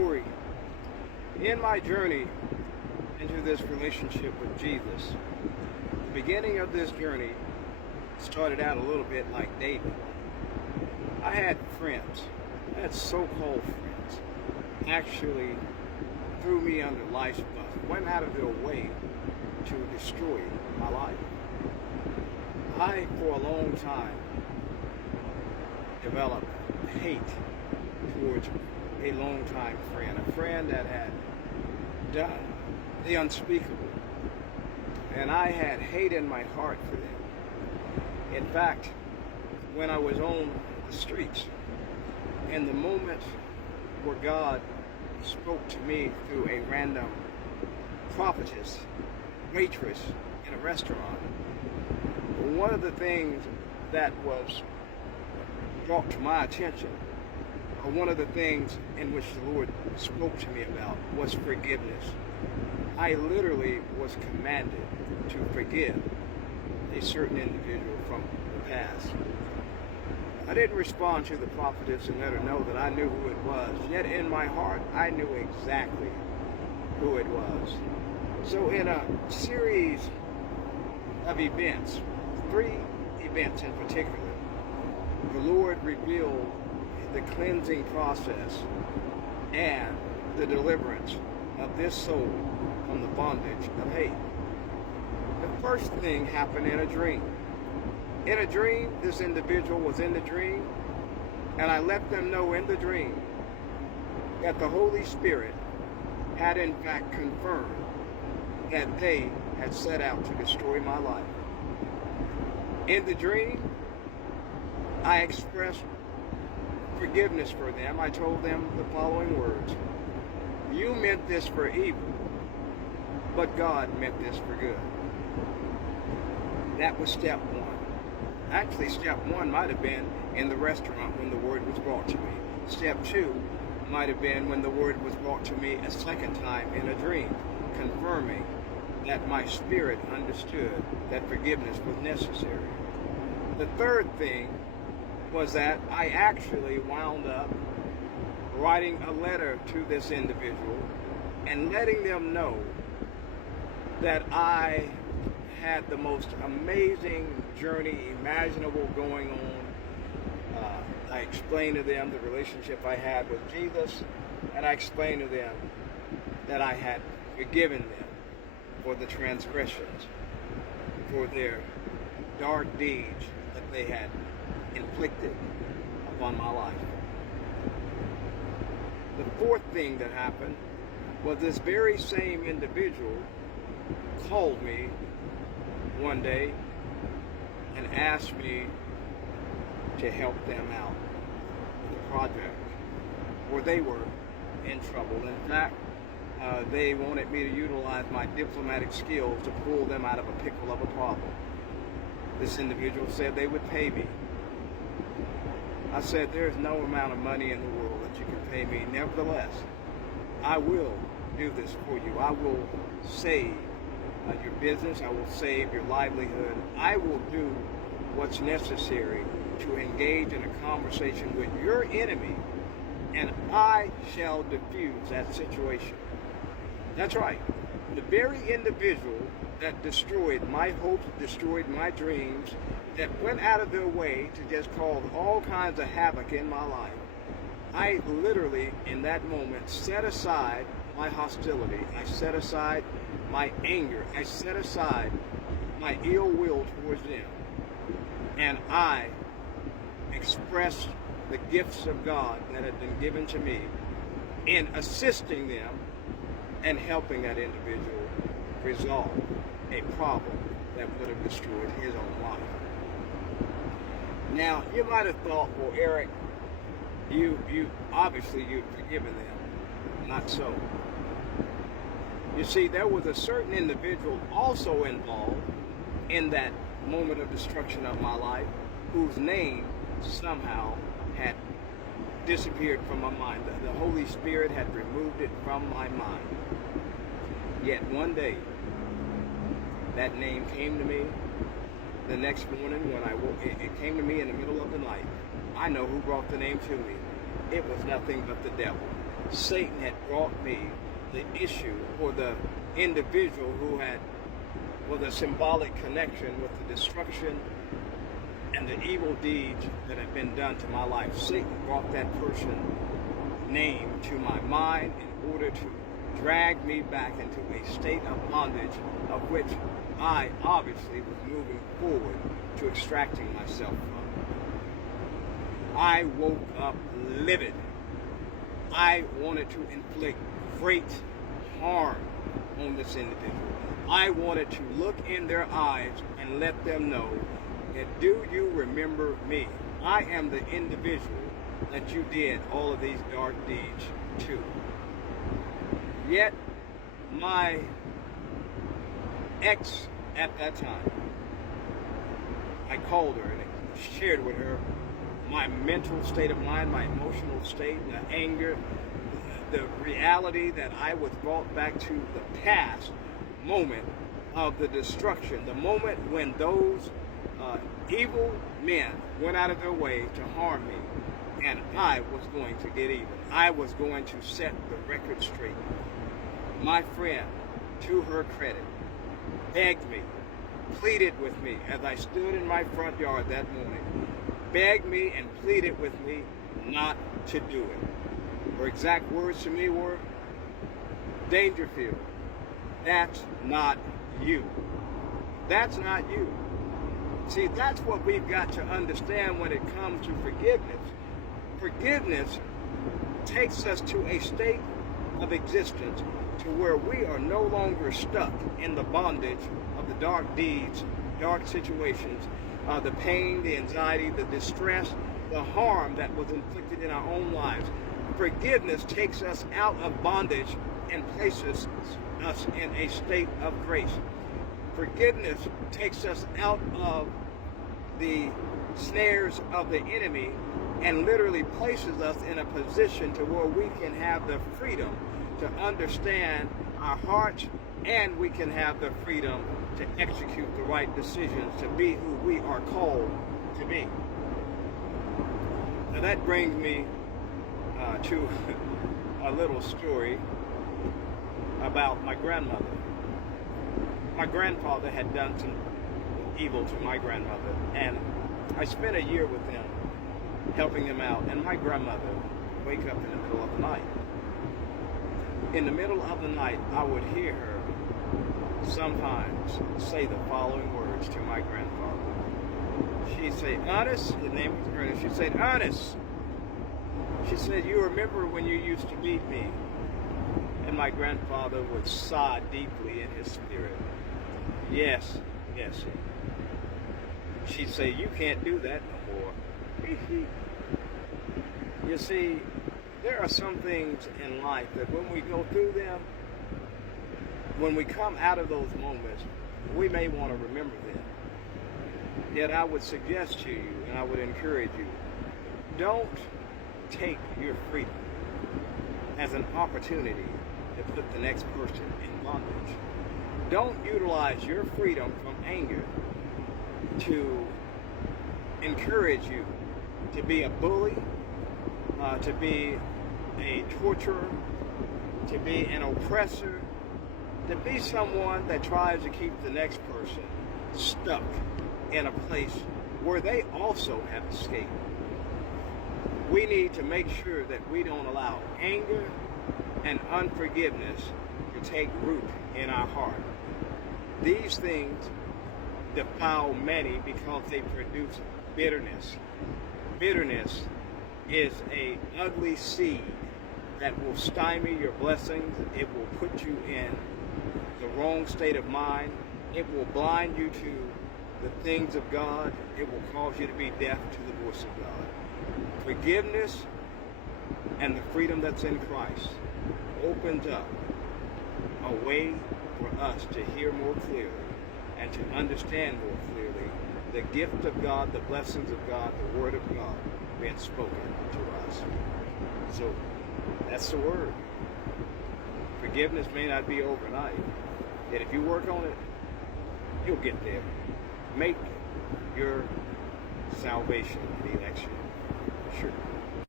story. In my journey into this relationship with Jesus, the beginning of this journey started out a little bit like David. I had friends, I had so-called friends, actually threw me under life's bus, went out of their way to destroy my life. I, for a long time, developed hate towards a longtime friend, a friend that had done the unspeakable. And I had hate in my heart for them. In fact, when I was on the streets, in the moment where God spoke to me through a random prophetess, waitress in a restaurant, one of the things that was brought to my attention, or one of the things in which the Lord spoke to me about, was forgiveness. I literally was commanded to forgive a certain individual from the past. I didn't respond to the prophetess and let her know that I knew who it was, yet in my heart I knew exactly who it was. So in a series of events, 3 events in particular, the Lord revealed the cleansing process and the deliverance of this soul from the bondage of hate. The first thing happened in a dream. In a dream, this individual was in the dream, and I let them know in the dream that the Holy Spirit had in fact confirmed that they had set out to destroy my life. In the dream, I expressed forgiveness for them. I told them the following words: "You meant this for evil, but God meant this for good." That was step 1. Actually, step 1 might have been in the restaurant when the word was brought to me. Step 2 might have been when the word was brought to me a second time in a dream, confirming that my spirit understood that forgiveness was necessary. The third thing was that I actually wound up writing a letter to this individual and letting them know that I had the most amazing journey imaginable going on. I explained to them the relationship I had with Jesus, and I explained to them that I had forgiven them for the transgressions, for their dark deeds that they had inflicted upon my life. The fourth thing that happened was this very same individual called me one day and asked me to help them out with a project where they were in trouble. In fact, they wanted me to utilize my diplomatic skills to pull them out of a pickle of a problem. This individual said they would pay me. I said, there's no amount of money in the world that you can pay me. Nevertheless, I will do this for you. I will save your business. I will save your livelihood. I will do what's necessary to engage in a conversation with your enemy, and I shall diffuse that situation. That's right. The very individual that destroyed my hopes, destroyed my dreams, that went out of their way to just cause all kinds of havoc in my life, I literally, in that moment, set aside my hostility. I set aside my anger. I set aside my ill will towards them. And I expressed the gifts of God that had been given to me in assisting them and helping that individual resolve a problem that would have destroyed his own life. Now, you might have thought, well, Eric, you obviously you've forgiven them. Not so. You see, there was a certain individual also involved in that moment of destruction of my life, whose name somehow had disappeared from my mind. The Holy Spirit had removed it from my mind. Yet one day, that name came to me the next morning when I woke. It came to me in the middle of the night. I know who brought the name to me. It was nothing but the devil. Satan had brought me the issue or the individual who was a symbolic connection with the destruction and the evil deeds that had been done to my life. Satan brought that person's name to my mind in order to drag me back into a state of bondage of which I obviously was moving forward to extracting myself from. I woke up livid. I wanted to inflict great harm on this individual. I wanted to look in their eyes and let them know that, do you remember me? I am the individual that you did all of these dark deeds to. Yet, my ex at that time, I called her and shared with her my mental state of mind, my emotional state, the anger, the reality that I was brought back to the past moment of the destruction, the moment when those evil men went out of their way to harm me, and I was going to get even. I was going to set the record straight. My friend, to her credit, begged me, pleaded with me as I stood in my front yard that morning, begged me and pleaded with me not to do it. Her exact words to me were, Dangerfield, that's not you. That's not you. See, that's what we've got to understand when it comes to forgiveness. Forgiveness takes us to a state of existence to where we are no longer stuck in the bondage of the dark deeds, dark situations, the pain, the anxiety, the distress, the harm that was inflicted in our own lives. Forgiveness takes us out of bondage and places us in a state of grace. Forgiveness takes us out of the snares of the enemy and literally places us in a position to where we can have the freedom to understand our hearts, and we can have the freedom to execute the right decisions to be who we are called to be. Now that brings me to a little story about my grandmother. My grandfather had done some evil to my grandmother, and I spent a year with them, helping them out, and my grandmother would wake up in the middle of the night. In the middle of the night, I would hear her sometimes say the following words to my grandfather. She'd say, Ernest, his name was Ernest, she'd say, Ernest, she said, you remember when you used to beat me? And my grandfather would sigh deeply in his spirit. Yes, yes. She'd say, you can't do that no more. You see, there are some things in life that when we go through them, when we come out of those moments, we may want to remember them. Yet I would suggest to you, and I would encourage you, don't take your freedom as an opportunity to put the next person in bondage. Don't utilize your freedom from anger to encourage you to be a bully, to be a torturer, to be an oppressor, to be someone that tries to keep the next person stuck in a place where they also have escaped. We need to make sure that we don't allow anger and unforgiveness to take root in our heart. These things defile many because they produce bitterness. Bitterness is an ugly seed that will stymie your blessings. It will put you in the wrong state of mind. It will blind you to the things of God. It will cause you to be deaf to the voice of God. Forgiveness and the freedom that's in Christ opens up a way for us to hear more clearly and to understand more clearly the gift of God, the blessings of God, the word of God being spoken to us. So that's the word. Forgiveness may not be overnight, yet if you work on it, you'll get there. Make your salvation and election sure.